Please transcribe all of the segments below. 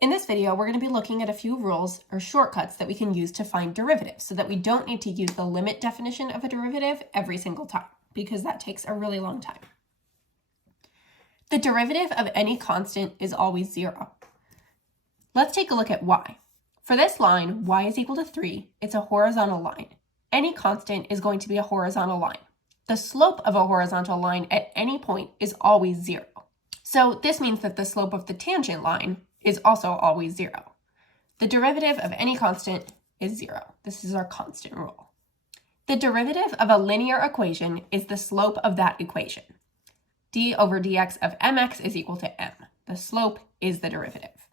In this video, we're going to be looking at a few rules or shortcuts that we can use to find derivatives so that we don't need to use the limit definition of a derivative every single time, because that takes a really long time. The derivative of any constant is always 0. Let's take a look at y. For this line, y is equal to 3. It's a horizontal line. Any constant is going to be a horizontal line. The slope of a horizontal line at any point is always 0. So this means that the slope of the tangent line is also always 0. The derivative of any constant is 0. This is our constant rule. The derivative of a linear equation is the slope of that equation. d over dx of mx is equal to m. The slope is the derivative.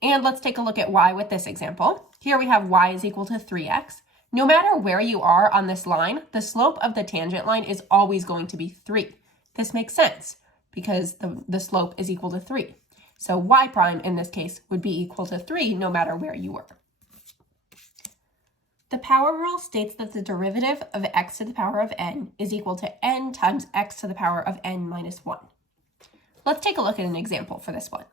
And let's take a look at y with this example. Here we have y is equal to 3x. No matter where you are on this line, the slope of the tangent line is always going to be 3. This makes sense because the slope is equal to 3. So y prime in this case would be equal to 3 no matter where you were. The power rule states that the derivative of x to the power of n is equal to n times x to the power of n minus 1. Let's take a look at an example for this one.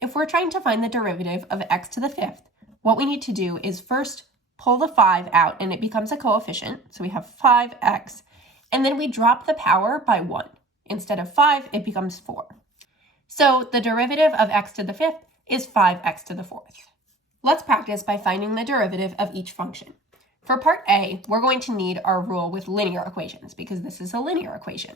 If we're trying to find the derivative of x to the 5th, what we need to do is first pull the 5 out and it becomes a coefficient. So we have 5x, and then we drop the power by 1. Instead of 5, it becomes 4. So the derivative of x to the 5th is 5x to the 4th. Let's practice by finding the derivative of each function. For part A, we're going to need our rule with linear equations because this is a linear equation.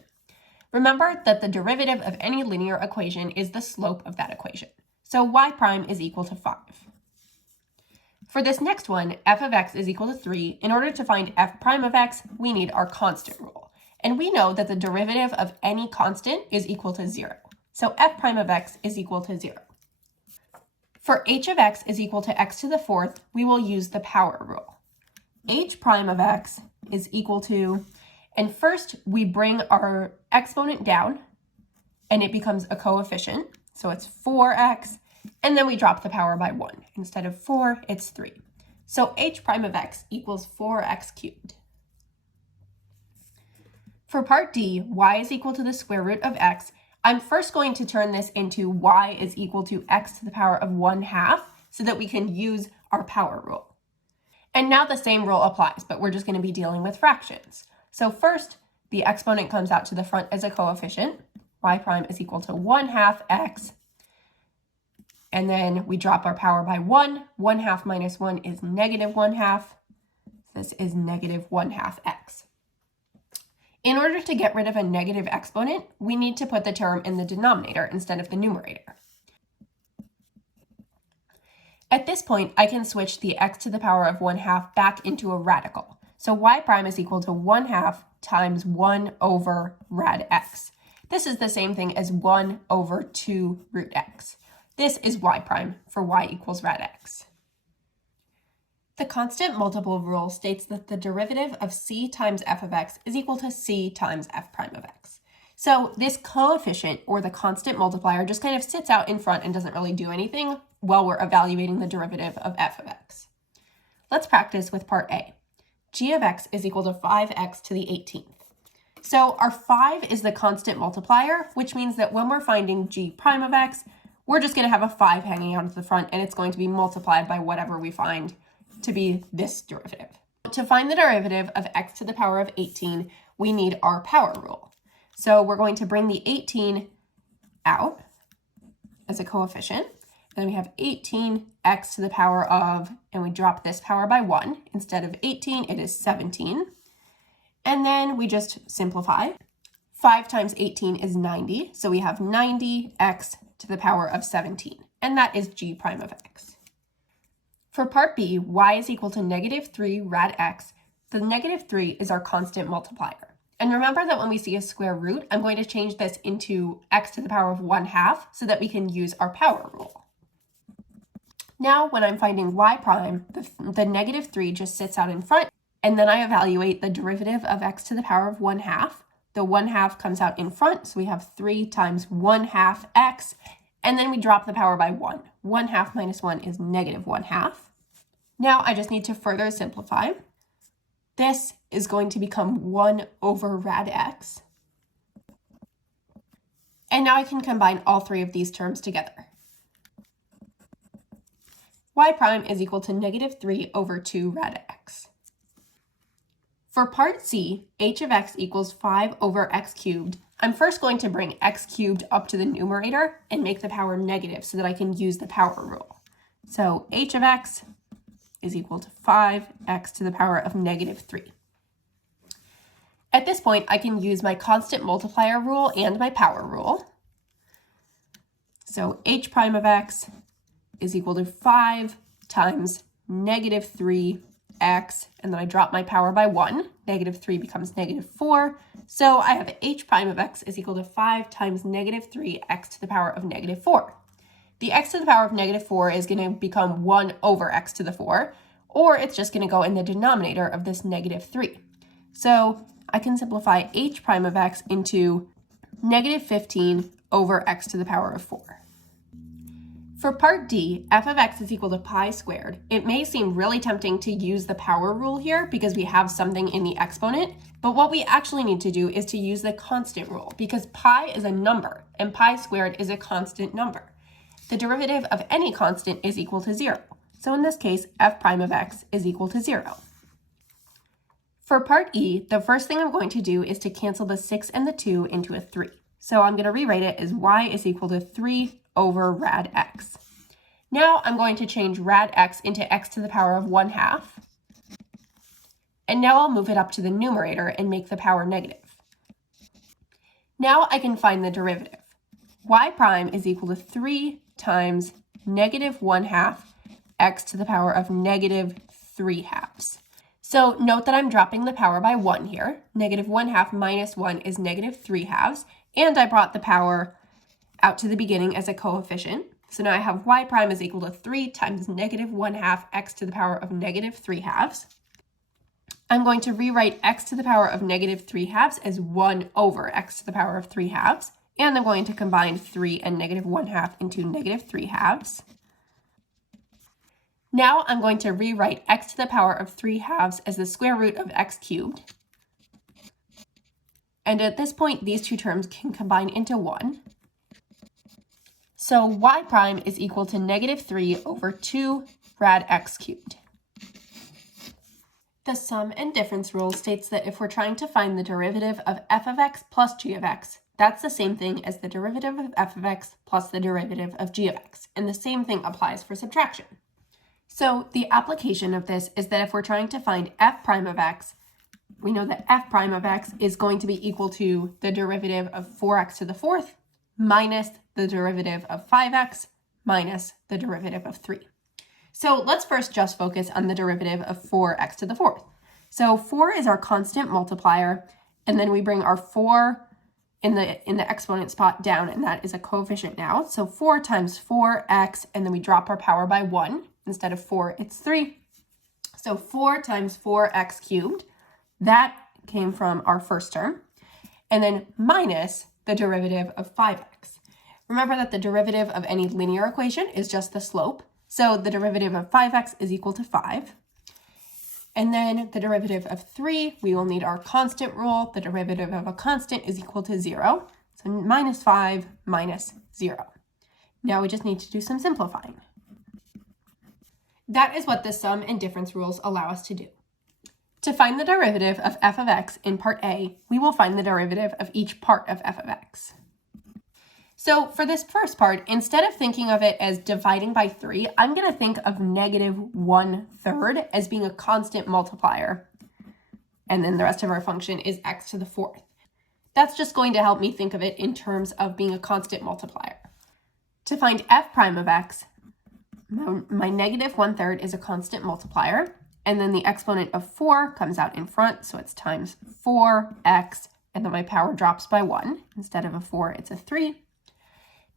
Remember that the derivative of any linear equation is the slope of that equation. So y prime is equal to 5. For this next one, f of x is equal to 3. In order to find f prime of x, we need our constant rule. And we know that the derivative of any constant is equal to 0. So f prime of x is equal to 0. For h of x is equal to x to the 4th, we will use the power rule. H prime of x is equal to, and first we bring our exponent down, and it becomes a coefficient. So it's 4x, and then we drop the power by 1. Instead of 4, it's 3. So h prime of x equals 4x cubed. For part D, y is equal to the square root of x. I'm first going to turn this into y is equal to x to the power of 1/2 so that we can use our power rule. And now the same rule applies, but we're just going to be dealing with fractions. So first, the exponent comes out to the front as a coefficient. Y prime is equal to 1/2 x. And then we drop our power by 1. 1/2 minus 1 is negative 1/2. This is negative 1/2 x. In order to get rid of a negative exponent, we need to put the term in the denominator instead of the numerator. At this point, I can switch the x to the power of 1/2 back into a radical. So y prime is equal to 1/2 times 1 over rad x. This is the same thing as 1 over 2 root x. This is y prime for y equals rad x. The constant multiple rule states that the derivative of c times f of x is equal to c times f prime of x. So this coefficient, or the constant multiplier, just kind of sits out in front and doesn't really do anything while we're evaluating the derivative of f of x. Let's practice with part A. G of x is equal to 5x to the 18th. So our 5 is the constant multiplier, which means that when we're finding g prime of x, we're just going to have a 5 hanging out of the front, and it's going to be multiplied by whatever we find to be this derivative. To find the derivative of x to the power of 18, we need our power rule. So we're going to bring the 18 out as a coefficient, and then we have 18x to the power of, and we drop this power by 1. Instead of 18, it is 17. And then we just simplify. 5 times 18 is 90, so we have 90x to the power of 17, and that is g prime of x. For part B, y is equal to negative 3 rad x. The negative 3 is our constant multiplier. And remember that when we see a square root, I'm going to change this into x to the power of 1/2 so that we can use our power rule. Now, when I'm finding y prime, the negative 3 just sits out in front, and then I evaluate the derivative of x to the power of 1/2. The 1/2 comes out in front, so we have 3 times 1/2 x, and then we drop the power by 1. 1/2 minus 1 is negative 1/2. Now I just need to further simplify. This is going to become 1 over rad x. And now I can combine all three of these terms together. y prime is equal to negative 3 over 2 rad x. For part C, h of x equals 5 over x cubed, I'm first going to bring x cubed up to the numerator and make the power negative so that I can use the power rule. So h of x is equal to 5x to the power of negative 3. At this point, I can use my constant multiplier rule and my power rule. So h prime of x is equal to 5 times negative 3x, and then I drop my power by 1. Negative 3 becomes negative 4. So I have h prime of x is equal to 5 times negative 3x to the power of negative 4. The x to the power of negative 4 is going to become 1 over x to the 4, or it's just going to go in the denominator of this negative 3. So I can simplify h prime of x into negative 15 over x to the power of 4. For part D, f of x is equal to pi squared. It may seem really tempting to use the power rule here because we have something in the exponent, but what we actually need to do is to use the constant rule because pi is a number and pi squared is a constant number. The derivative of any constant is equal to 0. So in this case, f prime of x is equal to 0. For part E, the first thing I'm going to do is to cancel the 6 and the 2 into a 3. So I'm going to rewrite it as y is equal to 3 over rad x. Now I'm going to change rad x into x to the power of 1/2. And now I'll move it up to the numerator and make the power negative. Now I can find the derivative. Y prime is equal to 3 times negative 1/2 x to the power of negative 3/2. So note that I'm dropping the power by 1 here. Negative 1/2 minus 1 is negative 3/2. And I brought the power out to the beginning as a coefficient. So now I have y prime is equal to 3 times negative 1/2 x to the power of negative 3/2. I'm going to rewrite x to the power of negative 3/2 as 1 over x to the power of 3/2. And I'm going to combine 3 and negative 1/2 into negative 3/2. Now I'm going to rewrite x to the power of 3/2 as the square root of x cubed. And at this point, these two terms can combine into 1. So y prime is equal to negative 3 over 2 rad x cubed. The sum and difference rule states that if we're trying to find the derivative of f of x plus g of x, that's the same thing as the derivative of f of x plus the derivative of g of x. And the same thing applies for subtraction. So the application of this is that if we're trying to find f prime of x, we know that f prime of x is going to be equal to the derivative of 4x to the 4th minus the derivative of 5x minus the derivative of 3. So let's first just focus on the derivative of 4x to the 4th. So 4 is our constant multiplier, and then we bring our 4 in the exponent spot down, and that is a coefficient now. So 4 times 4x, and then we drop our power by 1. Instead of 4, it's 3. So 4 times 4x cubed, that came from our first term, and then minus the derivative of 5x. Remember that the derivative of any linear equation is just the slope. So the derivative of 5x is equal to 5. And then the derivative of 3, we will need our constant rule. The derivative of a constant is equal to 0. So minus 5 minus 0. Now we just need to do some simplifying. That is what the sum and difference rules allow us to do. To find the derivative of f of x in part A, we will find the derivative of each part of f of x. So for this first part, instead of thinking of it as dividing by 3, I'm going to think of negative 1/3 as being a constant multiplier. And then the rest of our function is x to the 4th. That's just going to help me think of it in terms of being a constant multiplier. To find f prime of x, my negative 1/3 is a constant multiplier. And then the exponent of 4 comes out in front, so it's times 4x, and then my power drops by 1. Instead of a 4, it's a 3.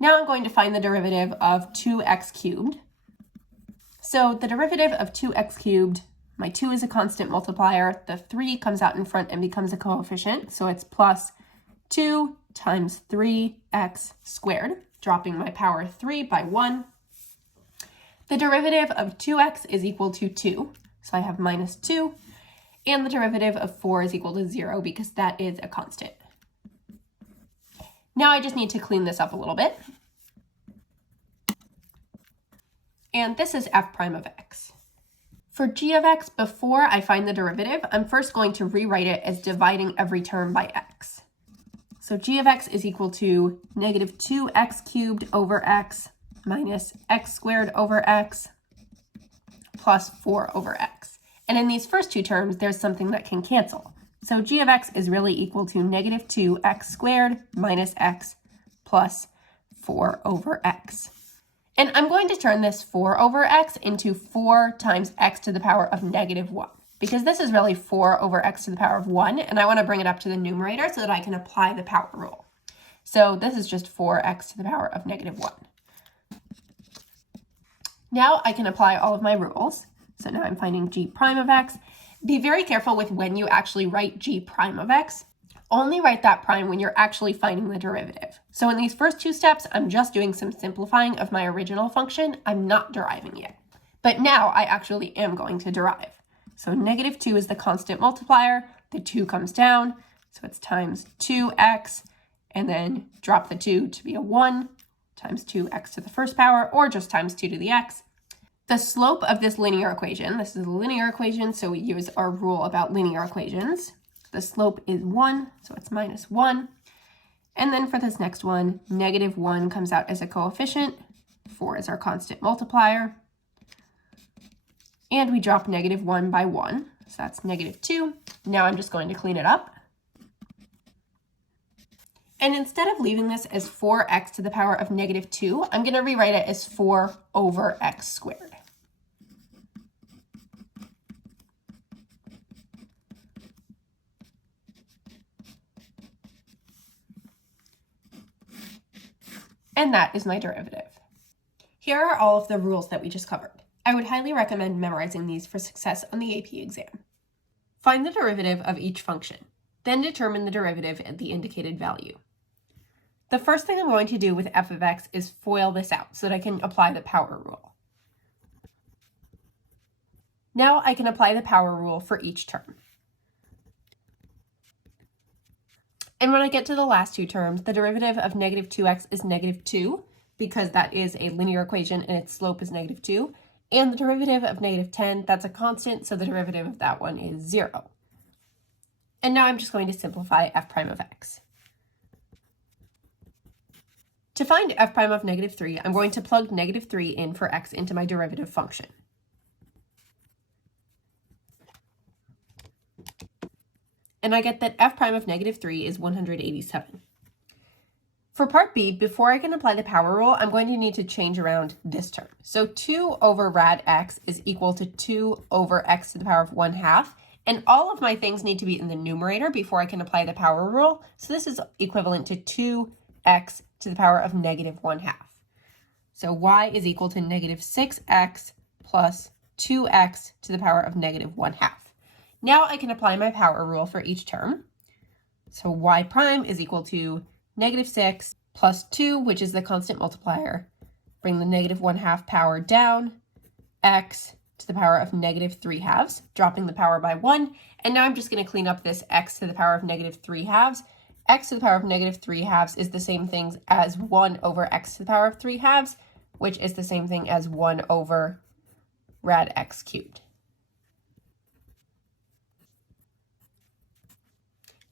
Now I'm going to find the derivative of 2x cubed. So the derivative of 2x cubed, my 2 is a constant multiplier, the 3 comes out in front and becomes a coefficient, so it's plus 2 times 3x squared, dropping my power 3 by 1. The derivative of 2x is equal to 2. So I have minus 2, and the derivative of 4 is equal to 0 because that is a constant. Now I just need to clean this up a little bit. and this is f prime of x. For g of x, before I find the derivative, I'm first going to rewrite it as dividing every term by x. So g of x is equal to negative 2x cubed over x minus x squared over x plus 4 over x. And in these first two terms, there's something that can cancel. So g of x is really equal to negative 2x squared minus x plus 4 over x. And I'm going to turn this 4 over x into 4 times x to the power of negative 1, because this is really 4 over x to the power of 1, and I want to bring it up to the numerator so that I can apply the power rule. So this is just 4x to the power of negative 1. Now I can apply all of my rules. So now I'm finding g prime of x. Be very careful with when you actually write g prime of x. Only write that prime when you're actually finding the derivative. So in these first two steps, I'm just doing some simplifying of my original function. I'm not deriving yet. But now I actually am going to derive. So negative 2 is the constant multiplier. The 2 comes down, so it's times 2x, and then drop the 2 to be a 1, times 2x to the first power, or just times 2 to the x. The slope of this linear equation, this is a linear equation, so we use our rule about linear equations. The slope is 1, so it's minus 1. And then for this next one, negative 1 comes out as a coefficient. 4 is our constant multiplier. And we drop negative 1 by 1, so that's negative 2. Now I'm just going to clean it up. And instead of leaving this as 4x to the power of negative 2, I'm going to rewrite it as 4 over x squared. And that is my derivative. Here are all of the rules that we just covered. I would highly recommend memorizing these for success on the AP exam. Find the derivative of each function, then determine the derivative at the indicated value. The first thing I'm going to do with f of x is FOIL this out so that I can apply the power rule. Now I can apply the power rule for each term. And when I get to the last two terms, the derivative of negative 2x is negative 2, because that is a linear equation and its slope is negative 2. And the derivative of negative 10, that's a constant, so the derivative of that one is 0. And now I'm just going to simplify f prime of x. To find f prime of negative 3, I'm going to plug negative 3 in for x into my derivative function. And I get that f prime of negative 3 is 187. For part B, before I can apply the power rule, I'm going to need to change around this term. So 2 over rad x is equal to 2 over x to the power of 1/2. And all of my things need to be in the numerator before I can apply the power rule. So this is equivalent to 2x to the power of negative 1/2. So y is equal to negative 6x plus 2x to the power of negative 1/2. Now I can apply my power rule for each term. So y prime is equal to negative 6 plus 2, which is the constant multiplier. Bring the negative 1/2 power down, x to the power of negative 3/2, dropping the power by 1. And now I'm just going to clean up this x to the power of negative 3/2. X to the power of negative 3/2 is the same thing as 1 over x to the power of 3/2, which is the same thing as 1 over rad x cubed.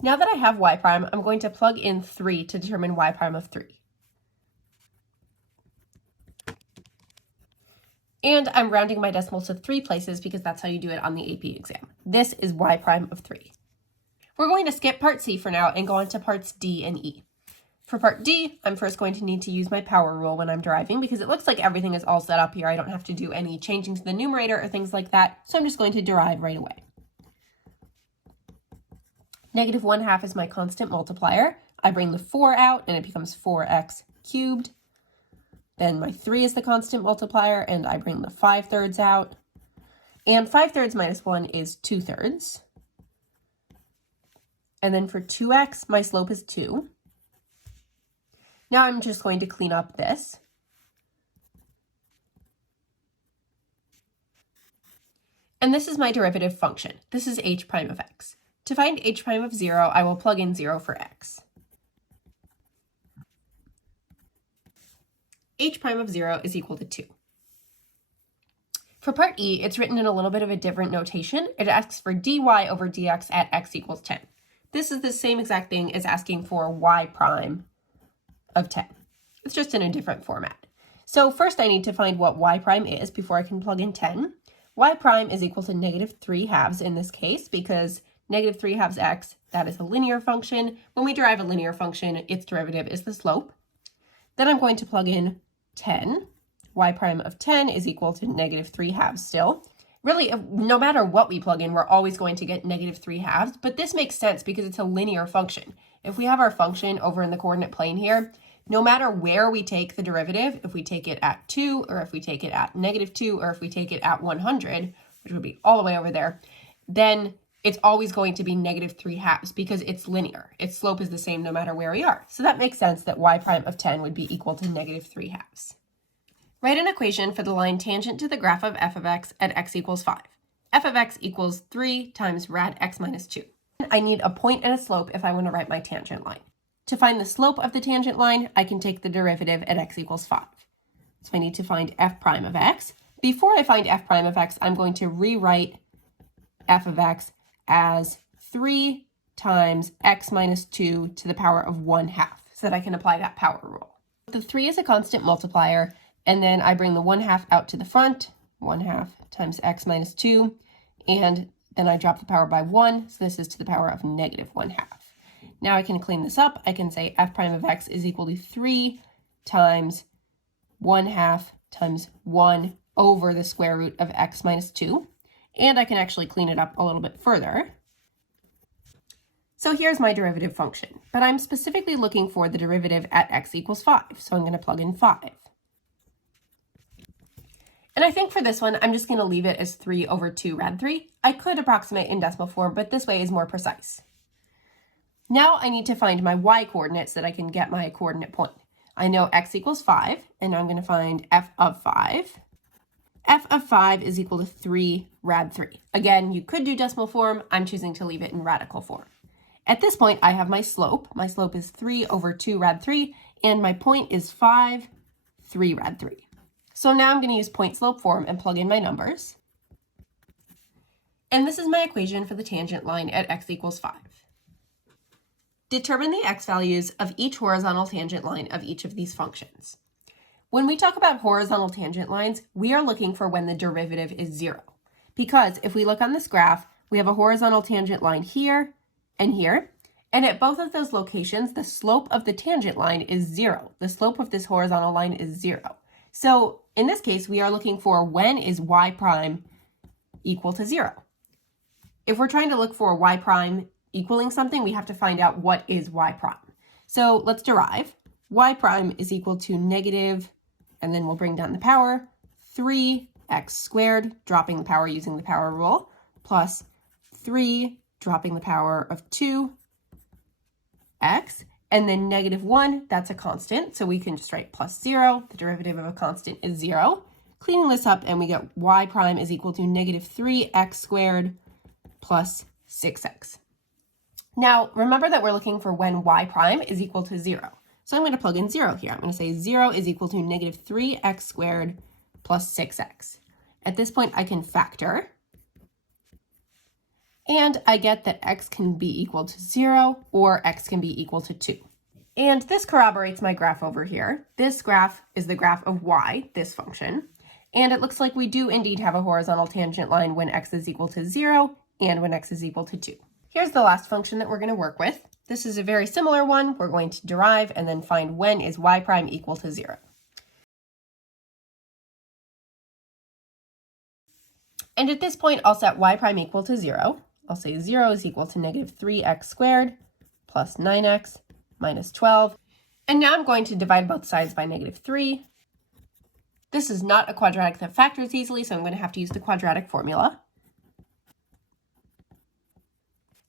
Now that I have y prime, I'm going to plug in 3 to determine y prime of 3. And I'm rounding my decimals to 3 places because that's how you do it on the AP exam. This is y prime of 3. We're going to skip part C for now and go on to parts D and E. For part D, I'm first going to need to use my power rule when I'm deriving because it looks like everything is all set up here. I don't have to do any changing to the numerator or things like that, so I'm just going to derive right away. Negative 1/2 is my constant multiplier. I bring the 4 out and it becomes 4x cubed. Then my 3 is the constant multiplier and I bring the 5/3 out. And 5/3 minus 1 is 2/3. And then for 2x, my slope is 2. Now I'm just going to clean up this. And this is my derivative function. This is h prime of x. To find h prime of 0, I will plug in 0 for x. H prime of 0 is equal to 2. For part E, it's written in a little bit of a different notation. It asks for dy over dx at x equals 10. This is the same exact thing as asking for y prime of 10. It's just in a different format. So first I need to find what y prime is before I can plug in 10. Y prime is equal to negative 3 halves in this case because negative 3 halves x, that is a linear function. When we derive a linear function, its derivative is the slope. Then I'm going to plug in 10. Y prime of 10 is equal to negative 3 halves still. Really, no matter what we plug in, we're always going to get negative 3 halves, but this makes sense because it's a linear function. If we have our function over in the coordinate plane here, no matter where we take the derivative, if we take it at 2, or if we take it at negative 2, or if we take it at 100, which would be all the way over there, then it's always going to be negative 3 halves because it's linear. Its slope is the same no matter where we are. So that makes sense that y prime of 10 would be equal to negative 3 halves. Write an equation for the line tangent to the graph of f of x at x equals 5. F of x equals 3 times rad x minus 2. I need a point and a slope if I want to write my tangent line. To find the slope of the tangent line, I can take the derivative at x equals 5. So I need to find f prime of x. Before I find f prime of x, I'm going to rewrite f of x as 3 times x minus 2 to the power of 1/2 so that I can apply that power rule. The 3 is a constant multiplier, and then I bring the 1/2 out to the front, 1/2 times x minus 2, and then I drop the power by 1, so this is to the power of negative 1/2. Now I can clean this up. I can say f prime of x is equal to 3 times 1/2 times 1 over the square root of x minus 2, and I can actually clean it up a little bit further. So here's my derivative function, but I'm specifically looking for the derivative at x equals 5, so I'm going to plug in 5. And I think for this one, I'm just going to leave it as 3 over 2 rad 3. I could approximate in decimal form, but this way is more precise. Now I need to find my y coordinates so that I can get my coordinate point. I know x equals 5, and I'm going to find f of 5. F of 5 is equal to 3 rad 3. Again, you could do decimal form. I'm choosing to leave it in radical form. At this point, I have my slope. My slope is 3 over 2 rad 3, and my point is 5, 3 rad 3. So now I'm going to use point slope form and plug in my numbers. And this is my equation for the tangent line at x equals 5. Determine the x values of each horizontal tangent line of each of these functions. When we talk about horizontal tangent lines, we are looking for when the derivative is 0. Because if we look on this graph, we have a horizontal tangent line here and here. And at both of those locations, the slope of the tangent line is 0. The slope of this horizontal line is 0. So in this case, we are looking for when is y prime equal to 0. If we're trying to look for y prime equaling something, we have to find out what is y prime. So let's derive. Y prime is equal to negative, and then we'll bring down the power, 3x squared, dropping the power using the power rule, plus 3, dropping the power of 2x, and then negative 1, that's a constant, so we can just write plus 0. The derivative of a constant is 0. Cleaning this up, and we get y prime is equal to negative 3x squared plus 6x. Now, remember that we're looking for when y prime is equal to 0. So I'm going to plug in 0 here. I'm going to say 0 is equal to negative 3x squared plus 6x. At this point, I can factor. And I get that x can be equal to 0 or x can be equal to 2. And this corroborates my graph over here. This graph is the graph of y, this function. And it looks like we do indeed have a horizontal tangent line when x is equal to 0 and when x is equal to 2. Here's the last function that we're going to work with. This is a very similar one. We're going to derive and then find when is y prime equal to 0. And at this point, I'll set y prime equal to 0. I'll say 0 is equal to negative 3x squared plus 9x minus 12. And now I'm going to divide both sides by negative 3. This is not a quadratic that factors easily, so I'm going to have to use the quadratic formula.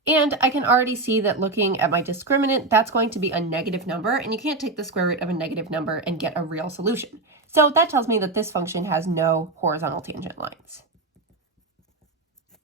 And I can already see that looking at my discriminant, that's going to be a negative number, and you can't take the square root of a negative number and get a real solution. So that tells me that this function has no horizontal tangent lines.